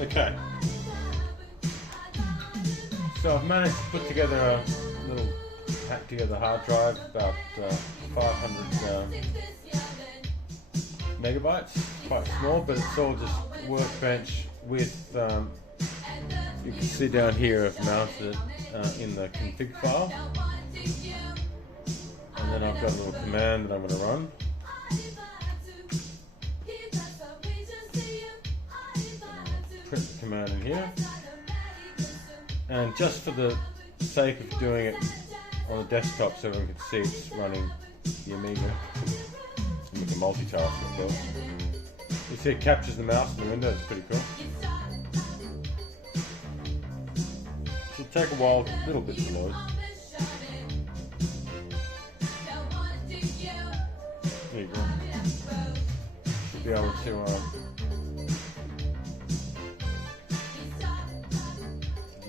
Okay. So I've managed to put together a little hack together hard drive, about 500 megabytes. Quite small, but it's all just workbench with. You can see down here I've mounted it in the config file, and then I've got a little command that I'm going to run. Print the command in here, and just for the sake of doing it on the desktop so everyone can see it's running the Amiga, we can multitask of course. You see it captures the mouse in the window, it's pretty cool. It'll take a while, a little bit to load. There you go. Should be able to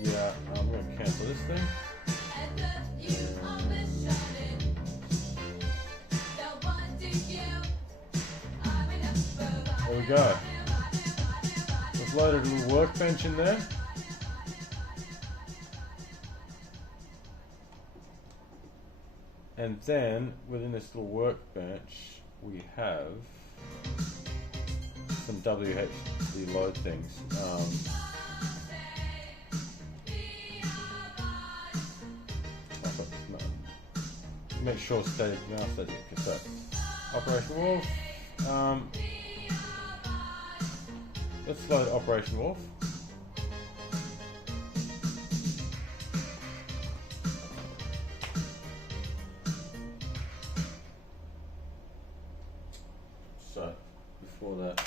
yeah, I'm going to cancel this thing. There we go. We've loaded a little workbench in there. And then within this little workbench we have some WHD load things. Make sure static mouse static cassette. Operation Wolf. Let's load Operation Wolf. So before that,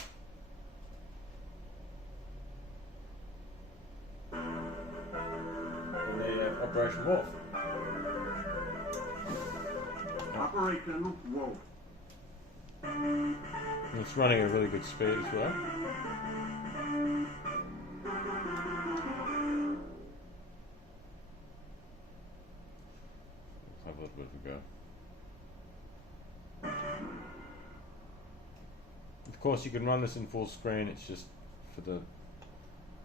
we have Operation Wolf. Operation Wolf. And it's running at a really good speed as well. Let's have a little bit of a go. Of course, you can run this in full screen. It's just for the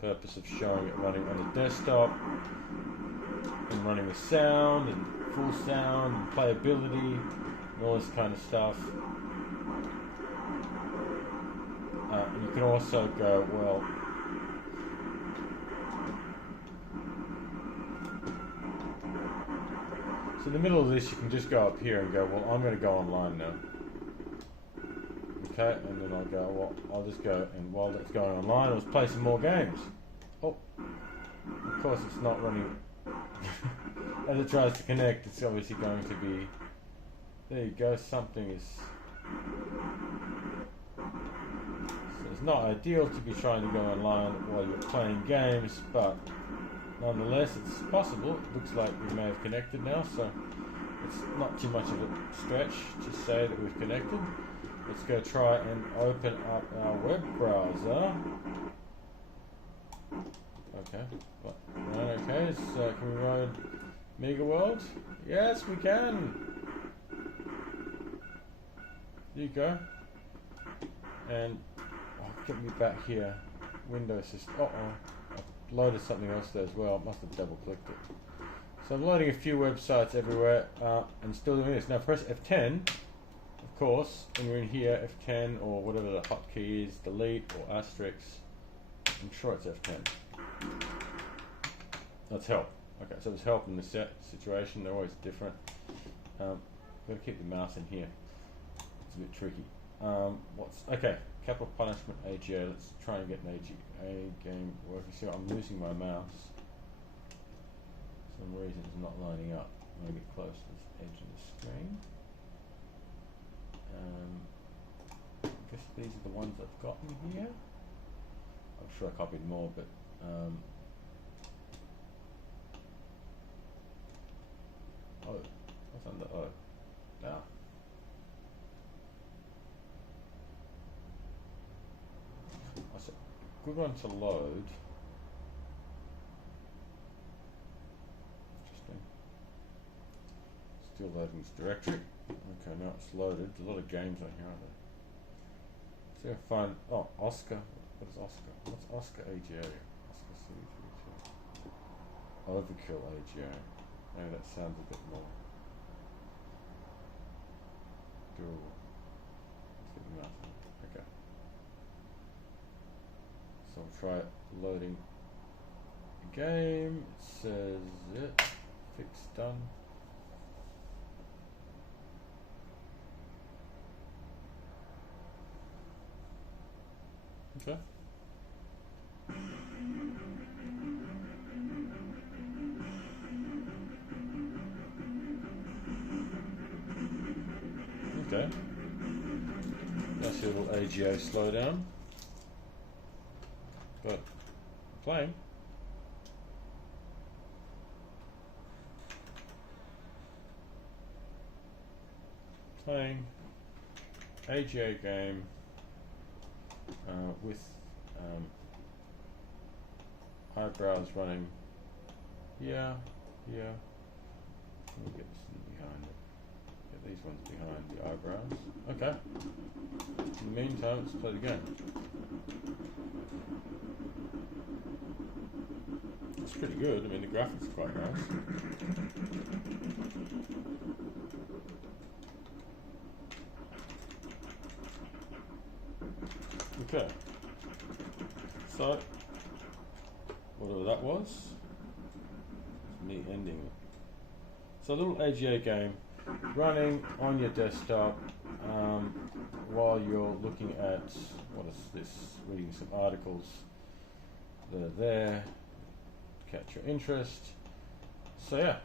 purpose of showing it running on the desktop and running with sound and full sound and playability and all this kind of stuff. And you can also go, well, so in the middle of this you can just go up here and go, well, I'm going to go online now. Okay, and then I'll go, well, I'll just go, and while that's going online, I'll play some more games. Oh, of course it's not running. As it tries to connect, it's obviously going to be, there you go, something is, so it's not ideal to be trying to go online while you're playing games, but nonetheless it's possible. It looks like we may have connected now, so it's not too much of a stretch to say that we've connected. Let's go try and open up our web browser. Okay, right, okay, so can we load Amiga World? Yes, we can! There you go. And, get me back here. Windows system. I've loaded something else there as well. I must have double clicked it. So I'm loading a few websites everywhere and still doing this. Now press F10, of course, and we're in here, F10 or whatever the hotkey is, delete or asterisk. I'm sure it's F10. That's help. Okay, so there's help in this situation. They're always different. Got to keep the mouse in here. It's a bit tricky. Okay? Capital punishment AGA. Let's try and get an AGA game working. See, I'm losing my mouse. For some reason it's not lining up. I'm going to get close to this edge of the screen. I guess these are the ones I've got in here. I'm sure I copied more, but O. What's under O? Now. That's a good one to load. Interesting. Still loading this directory. Okay, now it's loaded. There's a lot of games on here, aren't there? See if I find, oh, Oscar. What is Oscar? What's Oscar AGA? Oscar C32. Overkill AGA. Maybe that sounds a bit more doable. Let's get the mouse on. Okay. So I'll try loading the game. It says it. Fix done. Okay. Okay. That's your little AGA slowdown. But playing. Playing AGA game with eyebrows running here. Let me get this behind it. Get these ones behind the eyebrows. Okay. In the meantime, let's play the game. It's pretty good. I mean, the graphics are quite nice. Okay. So, whatever that was, it's me ending it. So a little AGA game running on your desktop while you're looking at, what is this, reading some articles that are there, catch your interest. So yeah,